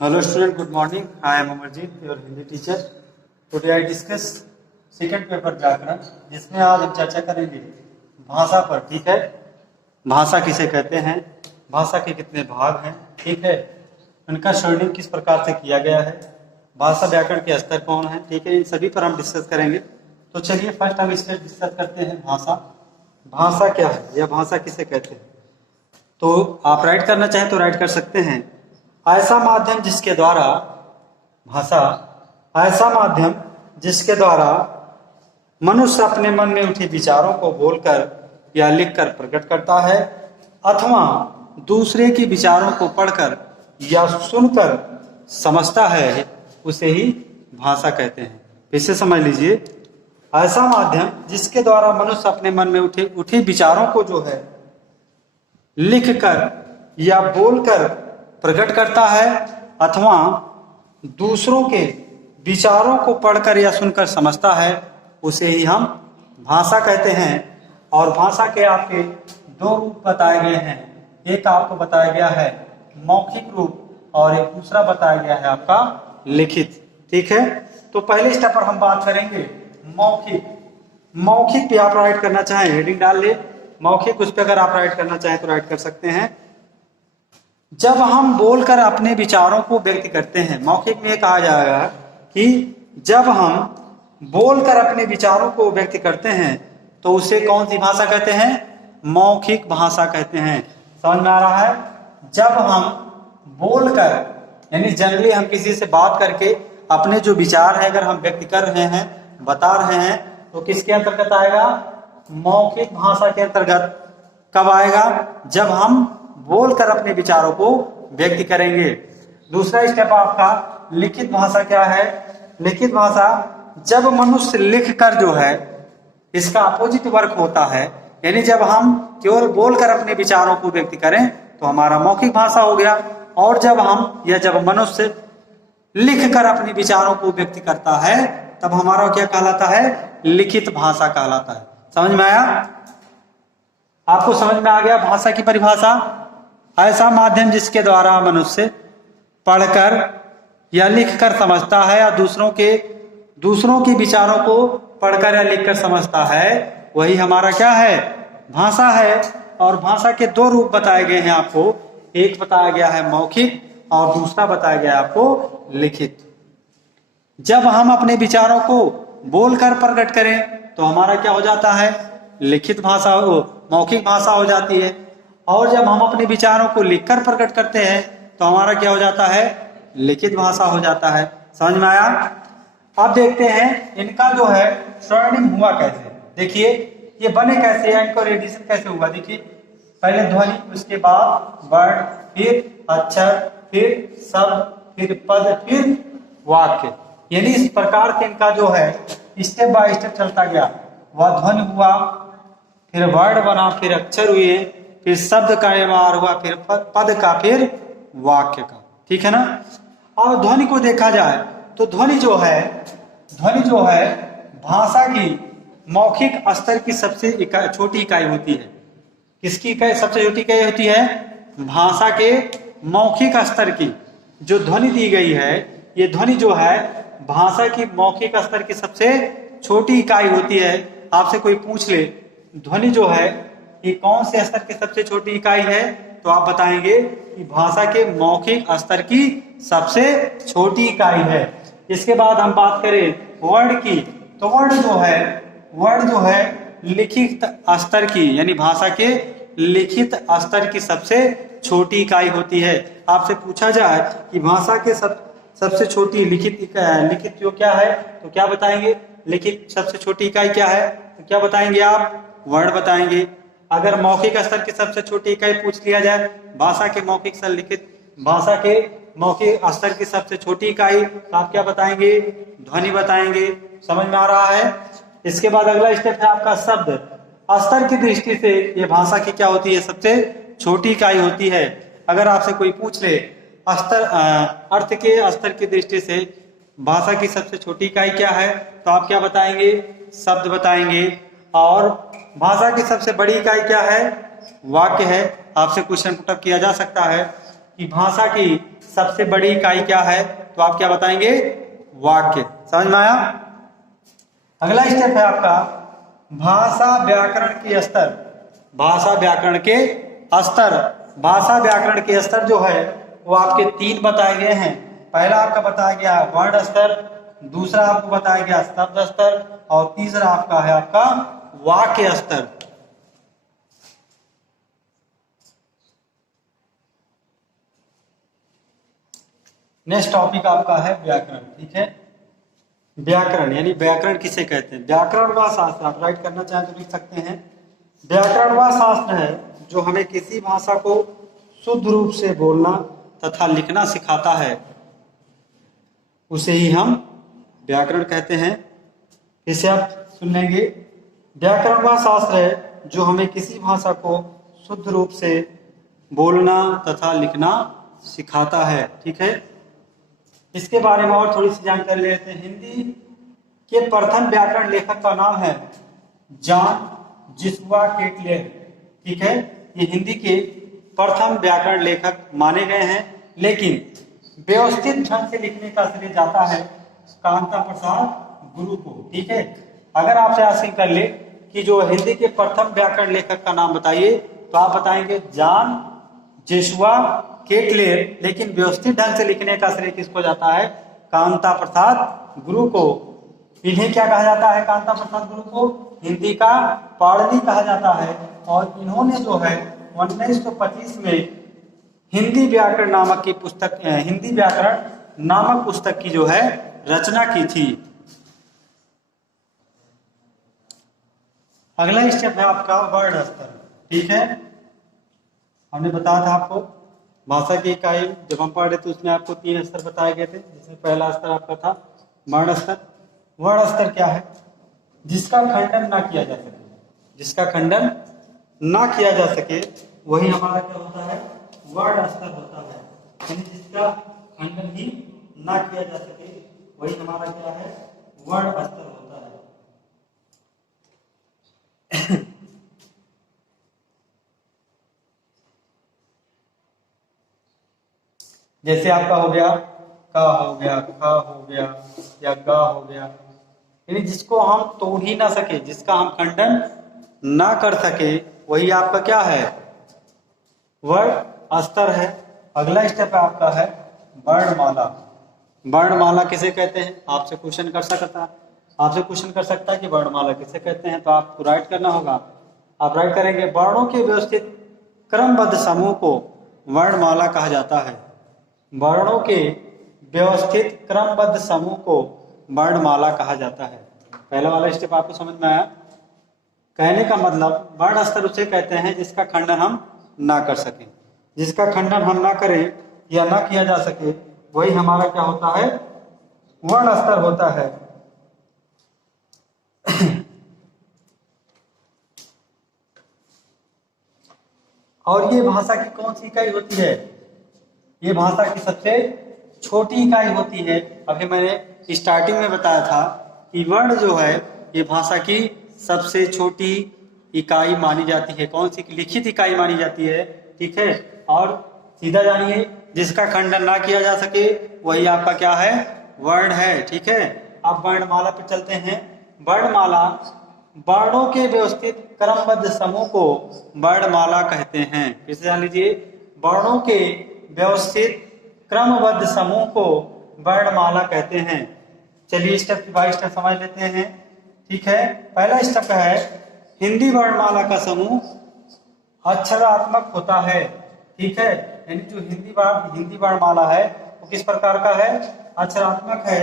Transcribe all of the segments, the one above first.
Hello student, good morning. I am Amarjeet, your Hindi teacher. Today I discuss second paper व्याकरण, जिसमें आज हम चर्चा करेंगे भाषा पर। ठीक है, भाषा किसे कहते हैं, भाषा के कितने भाग हैं, ठीक है, उनका श्रेणी किस प्रकार से किया गया है, भाषा व्याकरण के स्तर कौन है, ठीक है, इन सभी पर हम डिस्कस करेंगे। तो चलिए फर्स्ट हम इसके डिस्कस करते हैं भाषा। भाषा क्या है या भाषा किसे कहते हैं। तो आप राइट करना चाहें तो राइट कर सकते हैं। ऐसा माध्यम जिसके द्वारा भाषा, ऐसा माध्यम जिसके द्वारा मनुष्य अपने मन में उठे विचारों को बोलकर या लिखकर प्रकट करता है अथवा दूसरे के विचारों को पढ़कर या सुनकर समझता है, उसे ही भाषा कहते हैं। फिर से समझ लीजिए, ऐसा माध्यम जिसके द्वारा मनुष्य अपने मन में उठे विचारों को जो है लिखकर या बोलकर प्रकट करता है अथवा दूसरों के विचारों को पढ़कर या सुनकर समझता है, उसे ही हम भाषा कहते हैं। और भाषा के आपके दो रूप बताए गए हैं। एक आपको बताया गया है मौखिक रूप और एक दूसरा बताया गया है आपका लिखित। ठीक है, तो पहले स्टेप पर हम बात करेंगे मौखिक। मौखिक पे आप राइट करना चाहें हेडिंग डाल ले मौखिक, उस पर अगर आप राइट करना चाहें तो राइट कर सकते हैं। जब हम बोलकर अपने विचारों को व्यक्त करते हैं, मौखिक में कहा जाएगा कि जब हम बोलकर अपने विचारों को व्यक्त करते हैं तो उसे कौन सी भाषा कहते हैं, मौखिक भाषा कहते हैं। समझ में आ रहा है। जब हम बोलकर यानी जनरली हम किसी से बात करके अपने जो विचार है अगर हम व्यक्त कर रहे हैं, बता रहे हैं, तो किसके अंतर्गत आएगा, मौखिक भाषा के अंतर्गत। कब आएगा, जब हम बोलकर अपने विचारों को व्यक्त करेंगे। दूसरा स्टेप आपका लिखित भाषा क्या है। लिखित भाषा जब मनुष्य लिखकर जो है, इसका अपोजिट वर्क होता है, यानी जब हम केवल बोलकर अपने विचारों को व्यक्त करें तो हमारा मौखिक भाषा हो गया, और जब मनुष्य लिखकर अपने विचारों को व्यक्त करता है तब हमारा क्या कहलाता है, लिखित भाषा कहलाता है। समझ में आया, आपको समझ में आ गया भाषा की परिभाषा। ऐसा माध्यम जिसके द्वारा मनुष्य पढ़कर या लिखकर समझता है या दूसरों के विचारों को पढ़कर या लिखकर समझता है, वही हमारा क्या है, भाषा है। और भाषा के दो रूप बताए गए हैं आपको, एक बताया गया है मौखिक और दूसरा बताया गया है आपको लिखित। जब हम अपने विचारों को बोलकर प्रकट करें तो हमारा क्या हो जाता है, लिखित भाषा, मौखिक भाषा हो जाती है। और जब हम अपने विचारों को लिखकर प्रकट करते हैं तो हमारा क्या हो जाता है, लिखित भाषा हो जाता है। समझ में आया। अब देखते हैं इनका जो है स्वर्णिम हुआ कैसे। देखिए ये बने कैसे हैं, इनको रेडिशन कैसे हुआ। देखिए पहले ध्वनि, उसके बाद वर्ड, फिर अक्षर, फिर शब्द, फिर पद, फिर वाक्य। यानी इस प्रकार से इनका जो है स्टेप बाय स्टेप चलता गया। वह ध्वनि हुआ, फिर वर्ड बना, फिर अक्षर हुए, फिर शब्द का निर्माण हुआ, फिर पद का, फिर वाक्य का। ठीक है ना। अब ध्वनि को देखा जाए तो ध्वनि जो है भाषा की मौखिक स्तर की सबसे छोटी इकाई होती है। किसकी इकाई सबसे छोटी इकाई होती है, भाषा के मौखिक स्तर की जो ध्वनि दी गई है, ये ध्वनि जो है भाषा की मौखिक स्तर की सबसे छोटी इकाई होती है। आपसे कोई पूछ ले ध्वनि जो है ये कौन से स्तर की सबसे छोटी इकाई है, तो आप बताएंगे कि भाषा के मौखिक स्तर की सबसे छोटी इकाई है। इसके बाद हम बात करें वर्ड की, तो वर्ड जो है लिखित स्तर की, यानी भाषा के लिखित स्तर की सबसे छोटी इकाई होती है। आपसे पूछा जाए कि भाषा के सबसे छोटी लिखित जो क्या है, तो क्या बताएंगे, लिखित सबसे छोटी इकाई क्या है, तो क्या बताएंगे आप, वर्ड बताएंगे। अगर मौखिक स्तर की सबसे छोटी इकाई पूछ लिया जाए, भाषा के मौखिक स्तर की सबसे छोटी इकाई, तो आप क्या बताएंगे, ध्वनि बताएंगे। समझ में आ रहा है। इसके बाद अगला स्टेप है आपका शब्द। स्तर की दृष्टि से ये भाषा की क्या होती है, सबसे छोटी इकाई होती है। अगर आपसे कोई पूछ ले अर्थ के स्तर की दृष्टि से भाषा की सबसे छोटी इकाई क्या है, तो आप क्या बताएंगे, शब्द बताएंगे। और भाषा की सबसे बड़ी इकाई क्या है, वाक्य है। आपसे क्वेश्चन पुटअप किया जा सकता है कि भाषा की सबसे बड़ी इकाई क्या है, तो आप क्या बताएंगे, वाक्य। समझ में आया। अगला स्टेप है आपका भाषा व्याकरण के स्तर। भाषा व्याकरण के स्तर, भाषा व्याकरण के स्तर जो है वो आपके 3 बताए गए हैं। पहला आपका बताया गया वर्ण स्तर, दूसरा आपको बताया गया शब्द स्तर, और तीसरा आपका है आपका वाक्य स्तर। नेक्स्ट टॉपिक आपका है व्याकरण। ठीक है, व्याकरण यानी व्याकरण किसे कहते हैं। व्याकरण वह शास्त्र, आप राइट करना चाहें तो लिख सकते हैं, व्याकरण वह शास्त्र है जो हमें किसी भाषा को शुद्ध रूप से बोलना तथा लिखना सिखाता है, उसे ही हम व्याकरण कहते हैं। इसे आप सुन लेंगे, व्याकरण वह शास्त्र है जो हमें किसी भाषा को शुद्ध रूप से बोलना तथा लिखना सिखाता है। ठीक है, इसके बारे में और थोड़ी सी जानकारी लेते हैं। हिंदी के प्रथम व्याकरण लेखक का नाम है जॉन जोशुआ केटलेर। ठीक है, ये हिंदी के प्रथम व्याकरण लेखक माने गए हैं, लेकिन व्यवस्थित ढंग से लिखने का श्रेय जाता है कांता प्रसाद गुरु को। ठीक है, अगर आपसे आशंका कर ले कि जो हिंदी के प्रथम व्याकरण लेखक का नाम बताइए, तो आप बताएंगे जॉन जोशुआ केटलेर, लेकिन व्यवस्थित ढंग से लिखने का श्रेय किसको जाता है, कांता प्रसाद गुरु को। इन्हें क्या कहा जाता है, कांता प्रसाद गुरु को हिंदी का पाणिनि कहा जाता है, और इन्होंने जो है 1925 में हिंदी व्याकरण नामक की पुस्तक, हिंदी व्याकरण नामक पुस्तक की जो है रचना की थी। अगला स्टेप है आपका वर्ण स्तर। ठीक है, हमने बताया था आपको भाषा की इकाई जब हम पढ़ रहे थे उसमें आपको 3 स्तर बताए गए थे, जिसमें पहला स्तर आपका था वर्ण स्तर। वर्ण स्तर क्या है, जिसका खंडन ना किया जा सके, जिसका खंडन ना किया जा सके वही हमारा क्या होता है, वर्ण स्तर होता है। यानी जिसका खंडन ही ना किया जा सके वही हमारा क्या है, वर्ण स्तर होता है। जैसे आपका हो गया का हो गया, खा हो गया, या गा हो गया, यानी जिसको हम तोड़ ही ना सके, जिसका हम खंडन ना कर सके वही आपका क्या है, वर्ण स्तर है। अगला स्टेप आपका है वर्णमाला। वर्णमाला किसे कहते हैं, आपसे क्वेश्चन कर सकता है, आपसे क्वेश्चन कर सकता है कि वर्णमाला किसे कहते हैं, तो आपको राइट करना होगा। आप राइट करेंगे वर्णों के व्यवस्थित क्रमबद्ध समूह को वर्णमाला कहा जाता है। वर्णों के व्यवस्थित क्रमबद्ध समूह को वर्णमाला कहा जाता है। पहला वाला स्टेप आपको समझ में आया। कहने का मतलब वर्ण स्तर उसे कहते हैं जिसका खंडन हम ना कर सकें, जिसका खंडन हम ना करें या ना किया जा सके वही हमारा क्या होता है, वर्ण स्तर होता है। और ये भाषा की कौन सी इकाई होती है, ये भाषा की सबसे छोटी इकाई होती है। अभी मैंने स्टार्टिंग में बताया था कि वर्ण जो है ये भाषा की सबसे छोटी इकाई मानी जाती है। कौन सी, लिखित इकाई मानी जाती है। ठीक है, और सीधा जानिए जिसका खंडन ना किया जा सके वही आपका क्या है, वर्ण है। ठीक है, अब वर्णमाला पे चलते हैं। वर्णमाला वर्णों के व्यवस्थित क्रमबद्ध समूह को वर्णमाला कहते हैं। फिर से जान लीजिए, वर्णों के व्यवस्थित क्रमबद्ध समूह को वर्णमाला कहते हैं। चलिए स्टेप बाय स्टेप समझ लेते हैं। ठीक है, पहला स्टेप है हिंदी वर्णमाला का समूह अक्षरात्मक होता है। ठीक है, यानी जो हिंदी वर्णमाला है वो किस प्रकार का है, अक्षरात्मक है।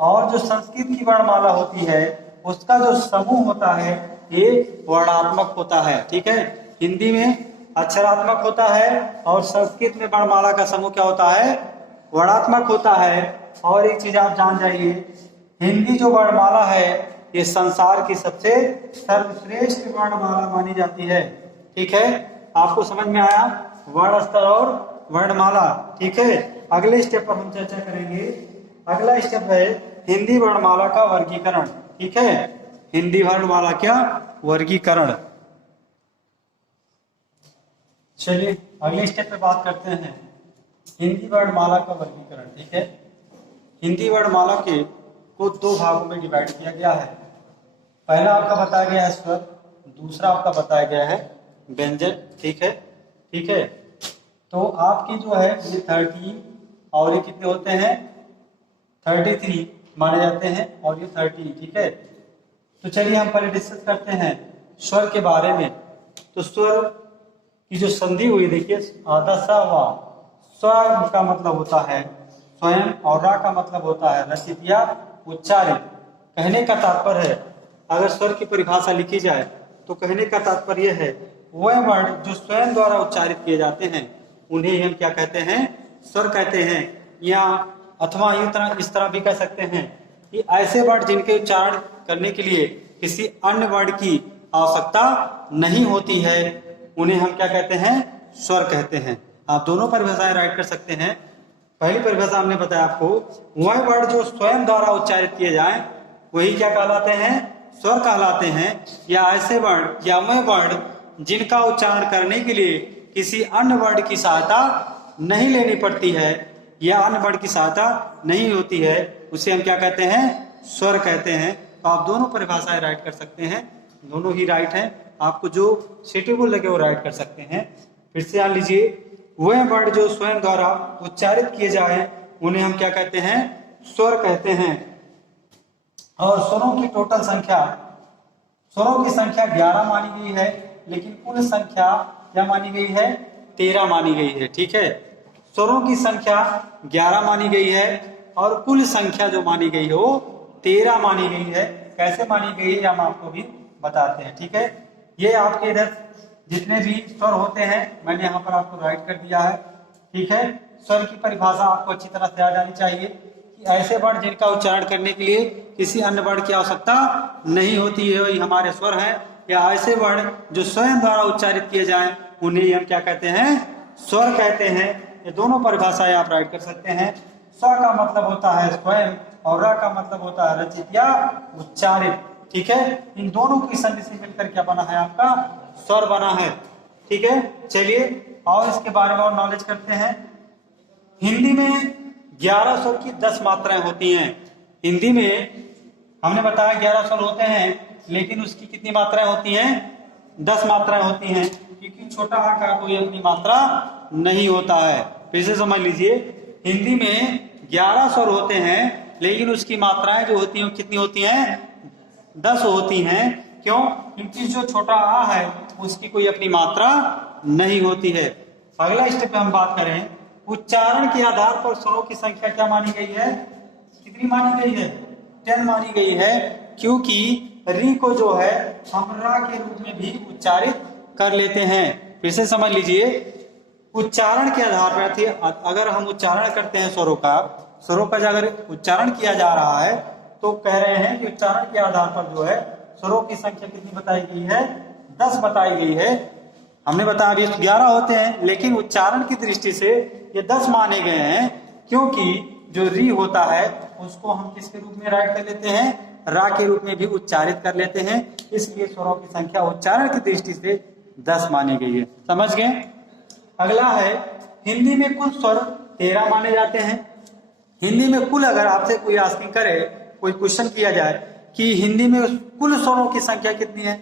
और जो संस्कृत की वर्णमाला होती है उसका जो समूह होता है ये वर्णात्मक होता है। ठीक है, हिंदी में अक्षरात्मक होता है और संस्कृत में वर्णमाला का समूह क्या होता है, वर्णात्मक होता है। और एक चीज आप जान जाइए, हिंदी जो वर्णमाला है ये संसार की सबसे सर्वश्रेष्ठ वर्णमाला मानी जाती है। ठीक है, आपको समझ में आया वर्ण स्तर और वर्णमाला। ठीक है, अगले स्टेप पर हम चर्चा करेंगे। अगला स्टेप है हिंदी वर्णमाला का वर्गीकरण। ठीक है, हिंदी वर्णमाला क्या, वर्गीकरण। चलिए अगले स्टेप पे बात करते हैं। हिंदी वर्णमाला का वर्गीकरण, ठीक है। हिंदी वर्णमाला को दो भागों में डिवाइड किया गया है। पहला आपका बताया गया है स्वर, दूसरा आपका बताया गया है व्यंजन, ठीक है। ठीक है, तो आपकी जो है ये 30 और ये कितने होते हैं 33 माने जाते हैं, और ये 30, ठीक है। तो चलिए हम पहले डिस्कस करते हैं स्वर के बारे में। तो स्वर की जो संधि हुई देखिए, दशवा, स्व का मतलब होता है स्वयं और रा का मतलब होता है रचित या उच्चारित। कहने का तात्पर्य है, अगर स्वर की परिभाषा लिखी जाए तो कहने का तात्पर्य है वह वर्ण जो स्वयं द्वारा उच्चारित किए जाते हैं उन्हें हम क्या कहते हैं, स्वर कहते हैं। या अथवा इस तरह भी कह सकते हैं कि ऐसे वर्ण जिनके उच्चारण करने के लिए किसी अन्य वर्ण की आवश्यकता नहीं होती है उन्हें हम क्या कहते हैं, स्वर कहते हैं। आप दोनों परिभाषाएं राइट कर सकते हैं। पहली परिभाषा हमने बताया आपको, वह वर्ण जो स्वयं द्वारा उच्चारित किए जाएं वही क्या कहलाते हैं, स्वर कहलाते हैं। या ऐसे वर्ण या वह वर्ण जिनका उच्चारण करने के लिए किसी अन्य वर्ण की सहायता नहीं लेनी पड़ती है या अन्य वर्ण की सहायता नहीं होती है, उसे हम क्या कहते हैं, स्वर कहते हैं। तो आप दोनों परिभाषाएं राइट कर सकते हैं, दोनों ही राइट हैं। आपको जो सूटेबल लगे वो राइट कर सकते हैं। फिर से जान लीजिए, वह वर्ण जो स्वयं द्वारा उच्चारित किए जाए उन्हें हम क्या कहते हैं, स्वर कहते हैं। और स्वरों की टोटल संख्या, स्वरों की संख्या 11 मानी गई है, लेकिन कुल संख्या क्या मानी गई है, 13 मानी गई है, ठीक है। स्वरों की संख्या 11 मानी गई है और कुल संख्या जो मानी गई है वो 13 मानी गई है। कैसे मानी गई है हम आपको भी बताते हैं, ठीक है। ये आपके इधर जितने भी स्वर होते हैं मैंने यहाँ पर आपको राइट कर दिया है, ठीक है। स्वर की परिभाषा आपको अच्छी तरह से आ जानी चाहिए कि ऐसे वर्ण जिनका उच्चारण करने के लिए किसी अन्य वर्ण की आवश्यकता नहीं होती है वही हमारे स्वर हैं। या ऐसे वर्ण जो स्वयं द्वारा उच्चारित किए जाएं उन्हें हम क्या कहते हैं, स्वर कहते हैं। ये दोनों परिभाषाएं आप राइट कर सकते हैं। स्व का मतलब होता है स्वयं और रा का मतलब होता है रचित या उच्चारित, ठीक है। इन दोनों की संधि से मिलकर क्या बना है, आपका स्वर बना है, ठीक है। चलिए और इसके बारे में और नॉलेज करते हैं। हिंदी में 11 स्वर की 10 मात्राएं होती हैं। हिंदी में हमने बताया 11 स्वर होते हैं, लेकिन उसकी कितनी मात्राएं होती हैं, 10 मात्राएं होती हैं, क्योंकि छोटा आ का कोई अपनी मात्रा नहीं होता है। फिर से समझ लीजिए, हिंदी में 11 स्वर होते हैं, लेकिन उसकी मात्राएं जो होती हैं कितनी होती हैं, 10 होती हैं। क्यों? क्योंकि जो छोटा आ है उसकी कोई अपनी मात्रा नहीं होती है। अगला स्टेप पे हम बात करें, उच्चारण के आधार पर स्वरों की संख्या क्या मानी गई है, कितनी मानी गई है, 10 मानी गई है। क्योंकि री को जो है हम रा के रूप में भी उच्चारित कर लेते हैं। फिर से समझ लीजिए, उच्चारण के आधार पर अगर हम उच्चारण करते हैं स्वरों का अगर उच्चारण किया जा रहा है तो कह रहे हैं कि उच्चारण के आधार पर जो है स्वरों की संख्या कितनी बताई गई है, 10 बताई गई है। हमने बताया अभी 11 होते हैं, लेकिन उच्चारण की दृष्टि से ये 10 माने गए हैं, क्योंकि जो री होता है उसको हम किसके रूप में राइट कर लेते हैं, रा के रूप में भी उच्चारित कर लेते हैं। इसलिए स्वरों की संख्या उच्चारण की दृष्टि से 10 मानी गई है। समझ गए। अगला है, हिंदी में कुल स्वर 13 माने जाते हैं। हिंदी में कुल, अगर आपसे कोई आस्किंग करे, कोई क्वेश्चन किया जाए कि हिंदी में कुल स्वरों की संख्या कितनी है,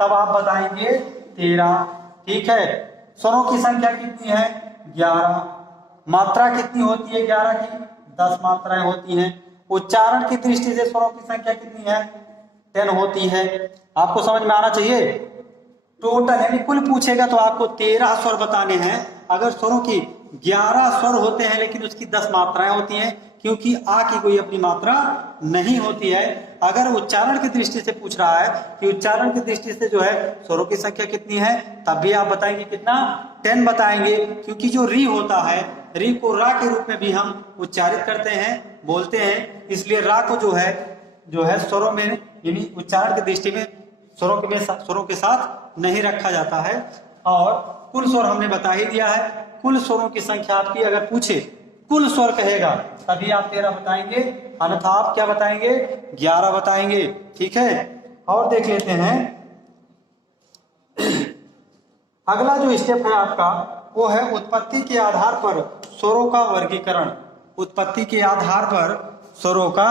तब आप बताएंगे 13, ठीक है। स्वरों की संख्या कितनी है, 11। मात्रा कितनी होती है 11 की, 10 मात्राएं होती हैं। उच्चारण की दृष्टि से स्वरों की संख्या कितनी है, 10 होती है। आपको समझ में आना चाहिए। टोटल यानी कुल पूछेगा तो आपको 13 स्वर बताने हैं। अगर स्वरों की 11 स्वर होते हैं लेकिन उसकी 10 मात्राएं होती हैं, क्योंकि आ की कोई अपनी मात्रा नहीं होती है। अगर उच्चारण की दृष्टि से पूछ रहा है कि उच्चारण की दृष्टि से जो है स्वरों की संख्या कितनी है, तब भी आप बताएंगे कितना, 10 बताएंगे। क्योंकि जो री होता है, री को रा के रूप में भी हम उच्चारित करते हैं, बोलते हैं। इसलिए रा को जो है स्वरों में यानी उच्चारण की दृष्टि में स्वरों के साथ नहीं रखा जाता है। और कुल स्वर हमने बता ही दिया है। कुल स्वरों की संख्या आपकी अगर पूछे, कुल स्वर कहेगा तभी आप 13 बताएंगे, अन्यथा आप क्या बताएंगे, 11 बताएंगे, ठीक है। और देख लेते हैं अगला जो स्टेप है आपका, वो है उत्पत्ति के आधार पर स्वरों का वर्गीकरण, उत्पत्ति के आधार पर स्वरों का